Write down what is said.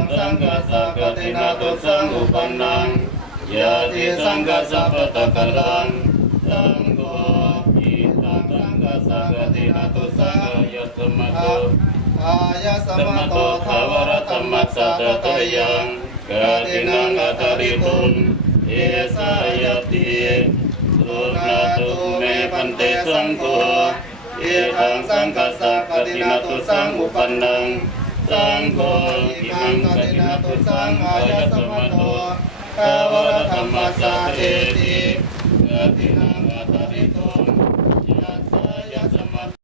งสังกัสสะกตินาตุสังอุปันนังยะติสังกัสสะปะตะกะลังสังโฆอิทังสังกัสสะกตินาตุสังยะธรรมโตอายะสมโตทาวรธัมมัสสะตะยังกตินังอัตริตุมเอสายติสุนาตุเมพันเตสังโฆเอทังสังกัสสะกตินาตุสังอุปันนังสังโฆอิมังกตินาตุสังอายะสมโตทาวรธัมมัสสะเอติกตินังอัตริตุ